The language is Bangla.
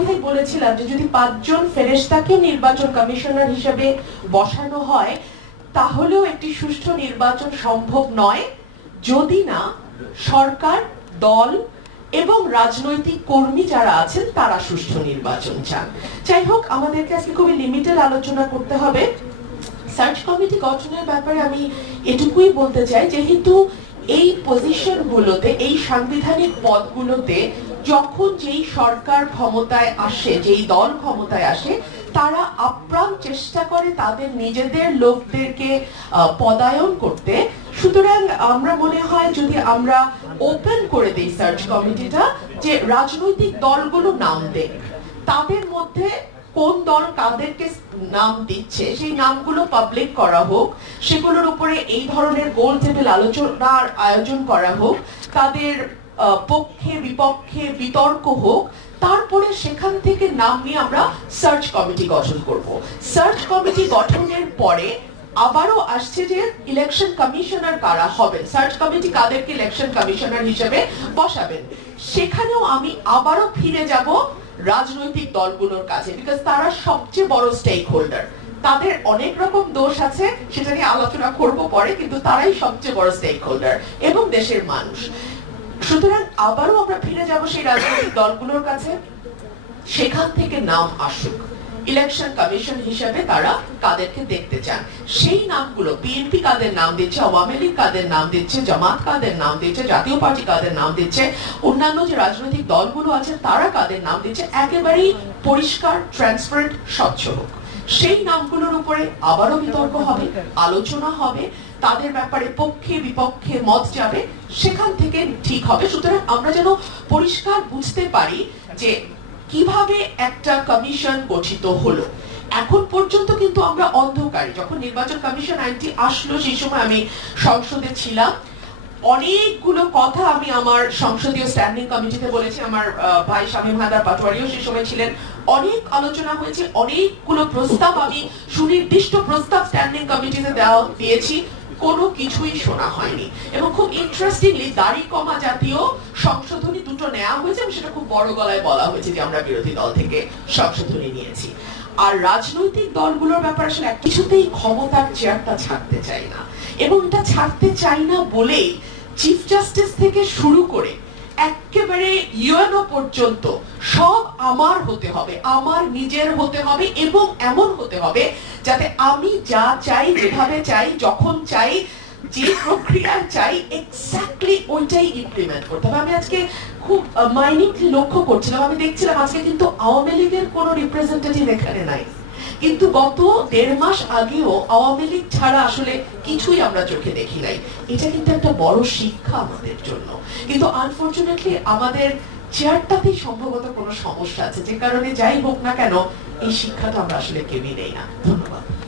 কথাই বলেছিলাম যে যদি পাঁচজন ফেরেশতাকে নির্বাচন কমিশনার হিসেবে বসানো হয়, তাহলেও একটি সুষ্ঠু নির্বাচন সম্ভব নয়। যদি না, সরকার, দল এবং রাজনৈতিক কর্মী যারা আছেন, তারা সুষ্ঠু নির্বাচন চান। যাই হোক, আমাদেরকে আজকে খুবই লিমিটেড আলোচনা করতে হবে। সার্চ কমিটি গঠনের ব্যাপারে আমি এটুকুই বলতে চাই, যেহেতু এই পজিশনগুলোতে এই সাংবিধানিক পদগুলোতে যখন যেই সরকার ক্ষমতায় আসে, যেই দল ক্ষমতায় আসে, তারা আপ্রাণ চেষ্টা করে তাদের নিজেদের লোকদেরকে পদায়ন করতে। সুতরাং আমরা মনে হয় যদি আমরা ওপেন করে দিই সার্চ কমিটিটা যে রাজনৈতিক দলগুলো নাম দেখ, তাদের মধ্যে কোন দল কাদেরকে নাম দিচ্ছে, সেই নামগুলো পাবলিক করা হোক, সেগুলোর উপরে এই ধরনের গোল টেবিল আলোচনার আয়োজন করা হোক, তাদের পক্ষে, বিপক্ষে বিতর্ক হোক, তারপরে সেখান থেকে নাম নিয়ে আমরা সার্চ কমিটি গঠন করব। সার্চ কমিটি গঠনের পরে আবারও আসছে যে ইলেকশন কমিশনার কারা হবেন। সার্চ কমিটি কাদেরকে ইলেকশন কমিশনার হিসেবে বসাবেন? সেখানেও আমি আবারও ফিরে যাব রাজনৈতিক দলগুলোর কাছে বিকজ তারা সবচেয়ে বড় স্টেক হোল্ডার তাদের অনেক রকম দোষ আছে, সেটা নিয়ে আলোচনা করব পরে, কিন্তু তারাই সবচেয়ে বড় স্টেক হোল্ডার এবং দেশের মানুষ। সুতরাং আবারও আমরা ফিরে যাব সেই রাজনৈতিক দলগুলোর কাছে। সেখান থেকে নাম আসুক। ইলেকশন কমিশন হিসেবে তারা কাদেরকে দেখতে চান। সেই নামগুলো বিএনপি কাদের নাম দিচ্ছে, আওয়ামী লীগ কাদের নাম দিচ্ছে, জামাত কাদের নাম দিচ্ছে, জাতীয় পার্টি কাদের নাম দিচ্ছে, অন্যান্য যে রাজনৈতিক দলগুলো আছে তারা কাদের নাম দিচ্ছে, একেবারেই পরিষ্কার ট্রান্সপারেন্ট স্বচ্ছ হোক। সেই নামগুলোর উপরে আবারও বিতর্ক হবে, আলোচনা হবে, তাদের ব্যাপারে পক্ষে বিপক্ষে মত যাবে, সেখান থেকে ঠিক হবে। সুতরাং আমরা যেন পরিষ্কার বুঝতে পারি যে কীভাবে একটা কমিশন গঠিত হলো? এখন পর্যন্ত কিন্তু আমরা অন্ধকারে, যখন নির্বাচন কমিশন আইনটি আসলো, সেই সময় আমি সংসদে ছিলাম। অনেকগুলো কথা আমি আমার সংসদীয় স্ট্যান্ডিং কমিটিতে বলেছি, আমার ভাই শামীম হায়দার পাটোয়ারিও সেই সময় ছিলেন। অনেক আলোচনা হয়েছে, অনেকগুলো প্রস্তাব আমি সুনির্দিষ্ট প্রস্তাব স্ট্যান্ডিং কমিটিতে দেওয়া, দিয়েছি। কোনো কিছুই শোনা হয়নি। এবং খুব ইন্টারেস্টিংলি দাড়ি কমা জাতীয় সংশোধনী দুটো নেওয়া হয়েছে এবং সেটা খুব বড় গলায় বলা হয়েছে যে আমরা বিরোধী দল থেকে সংশোধনী নিয়েছি। আর রাজনৈতিক দলগুলোর ব্যাপারে আসলে কিছুতেই ক্ষমতার চেয়ারটা ছাড়তে চাই না। এবং এটা ছাড়তে চাই না বলেই চিফ জাস্টিস থেকে শুরু করে একেবারে ইউএনও পর্যন্ত সব আমার হতে হবে, আমার নিজের হতে হবে এবং এমন হতে হবে যাতে আমি যা চাই, যেভাবে চাই, যখন চাই, যে প্রক্রিয়া চাই এক্স্যাক্টলি ওইটাই ইমপ্লিমেন্ট করতে হবে। আমি আজকে খুব মাইনিংলি লক্ষ্য করছিলাম। আমি দেখছিলাম আজকে কিন্তু আওয়ামী লীগের কোনো রিপ্রেজেন্টেটিভ এখানে নাই। কিন্তু গত দেড় মাস আগেও আওয়ামী লীগ ছাড়া আসলে কিছুই আমরা চোখে দেখি নাই। এটা কিন্তু একটা বড় শিক্ষা আমাদের জন্য। কিন্তু আনফরচুনেটলি আমাদের চেয়ারটাতেই সম্ভবত কোনো সমস্যা আছে। যে কারণে যাই হোক না কেন, এই শিক্ষাটা আমরা আসলে কেউই নেই না। ধন্যবাদ।